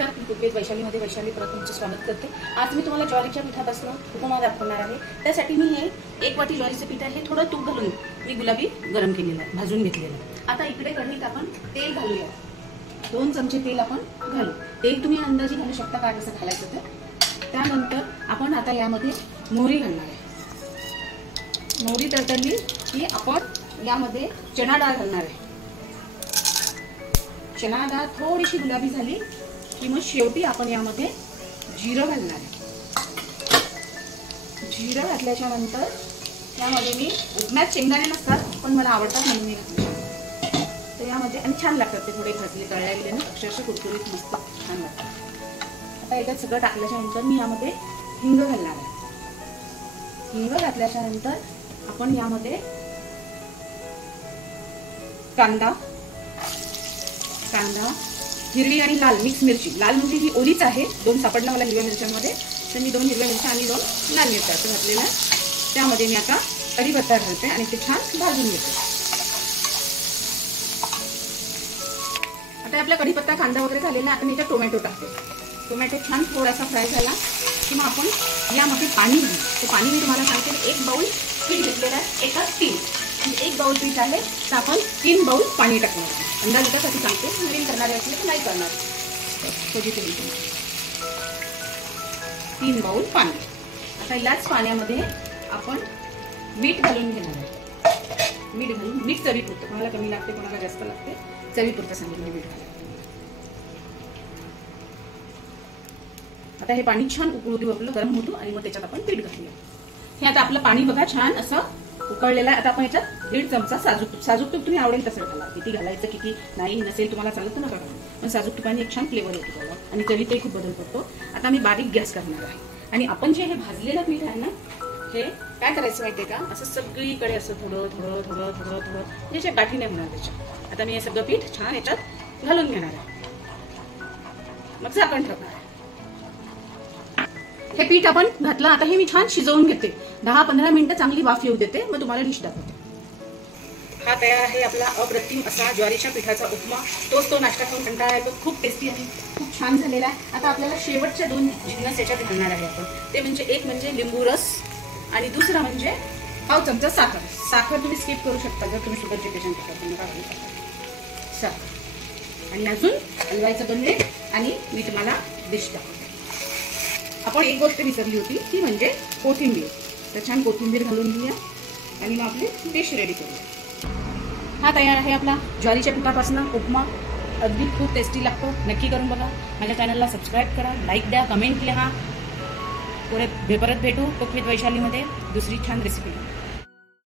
नमस्कार, मी कुकवेद वैशालीमध्ये वैशाली परत तुमचं स्वागत करते। आज मी तुम्हाला ज्वारीच्या पिठापासून उपमा दाखवणार आहे। त्यासाठी मी हे 1 वाटी ज्वारीचे पीठ आहे, थोडं तूप घालून मी गुलाबी गरम केलेलं आहे, भाजून घेतलेलं आहे। आता इकडे कढईत आपण तेल घालूया। 2 चमचे तेल आपण घालू। तेल तुम्ही अंदाजे घालू शकता का कसं घालायचं ते। त्यानंतर आपण आता यामध्ये मोहरी घालणार आहे। मोहरी तडतडली की आपण यामध्ये चणा डाळ घालणार आहे। चना डाळ थोडीशी गुलाबी झाली की मग शेवटी आपण यामध्ये जिरं घालणार आहे। जिरं घातल्याच्या नंतर यामध्ये मी उपम्यात शेंगदाणे नसतात पण मला आवडतात म्हणून मी घातले। तर यामध्ये आणि छान लागतात ते, थोडे भाजले तळले गेले ना अक्षरशः कुरकुरीत मस्त छान लागतात। आता याच्यात सगळं टाकल्याच्या नंतर मी यामध्ये हिंग घालणार आहे। हिंग घातल्याच्या नंतर आपण यामध्ये कांदा, हिरवी आणि लाल मिक्स मिरची, लाल मिरची ही ओलीच आहे, 2 सापडला मला हिरव्या मिरच्यांमध्ये, तर मी 2 हिरव्या मिरच्या आणि 2 लाल मिरच्या असं घातलेलं आहे। त्यामध्ये मी आता कढीपत्ता घालते आणि ते छान भाजून घेते। आता आपला कढीपत्ता कांदा वगैरे झालेला, आता मी इथे टोमॅटो टाकते। टोमॅटो छान थोडासा फ्राय झाला की मग आपण यामध्ये पाणी घेऊ। ते पाणी मी तुम्हाला सांगते, 1 बाउल पीठ घेतलेलं आहे, एकाच 3 म्हणजे 1 बाउल पीठ आहे तर आपण 3 बाउल पाणी टाकणार आहे। अंदाजासाठी सांगते, नवीन करणारे असले तर नाही करणार, पॉझिटिव्ह 3 बाउल पाणी। आता याच पाण्यामध्ये आपण मीठ घालून घेणार आहे। मीठ घालून, मीठ चवीपुरतं, कोणाला कमी लागते कोणाला जास्त लागते, चवीपुरतं सांगितलं मीठ घालायचं। आता हे पाणी छान उकळू देऊ, आपलं गरम होतो आणि मग त्याच्यात आपण पीठ घालूया। हे आता आपलं पाणी बघा छान असं उकळलेला आहे। आता आपण याच्यात 1.5 चमचा साजूक तूप तुम्ही आवडेल तसं घाला, किती घालायचं किती नाही, नसेल तुम्हाला चालत तर नका घालू, पण साजूक तुपाने एक छान फ्लेवर येतो त्याला आणि चवीतही खूप बदल पडतो। आता मी बारीक गॅस करणार आहे आणि आपण जे हे भाजलेलं पीठ आहे ना, हे काय करायचं माहितीये का, असं सगळीकडे असं थोडं थोडं थोडं थोडं थोडं म्हणजे गाठी नाही होणार त्याच्या। आता मी हे सगळं पीठ छान याच्यात घालून घेणार आहे, मग झाकण ठेवणार आहे। हे पीठ आपण घातलं, आता हे मी छान शिजवून घेते, 10-15 मिनिटं चांगली वाफ येऊ देते, मग तुम्हाला डिश दाखवते। हा तयार आहे आपला अप्रतिम असा ज्वारीच्या पिठाचा उपमा। तो नाश्ता खाऊन कंटाळा येतो, खूप टेस्टी आहे, खूप छान झालेला आहे। आता आपल्याला शेवटच्या 2 जिन्नस याच्यात घालणार आहे आपण, ते म्हणजे एक म्हणजे लिंबू रस आणि दुसरा म्हणजे पाव चमचा साखर। साखर तुम्ही स्किप करू शकता जर तुम्ही शुगरचे पेशंट असाल, तुम्ही काय करू साखर आणि अजून हलवायचं बनले आणि मी तुम्हाला डिश दाखवते। आपण एक गोष्ट विसरली होती, ती म्हणजे कोथिंबीर, तर छान कोथिंबीर घालून घेऊया आणि मग आपली डिश रेडी करूया। हा तयार आहे आपला ज्वारीच्या पिठापासून उपमा, अगदी खूप टेस्टी लागतो, नक्की करून बघा। माझ्या चॅनलला सबस्क्राईब करा, लाईक द्या, कमेंट लिहा। परत भेटू कुकवेद वैशालीमध्ये दुसरी छान रेसिपी।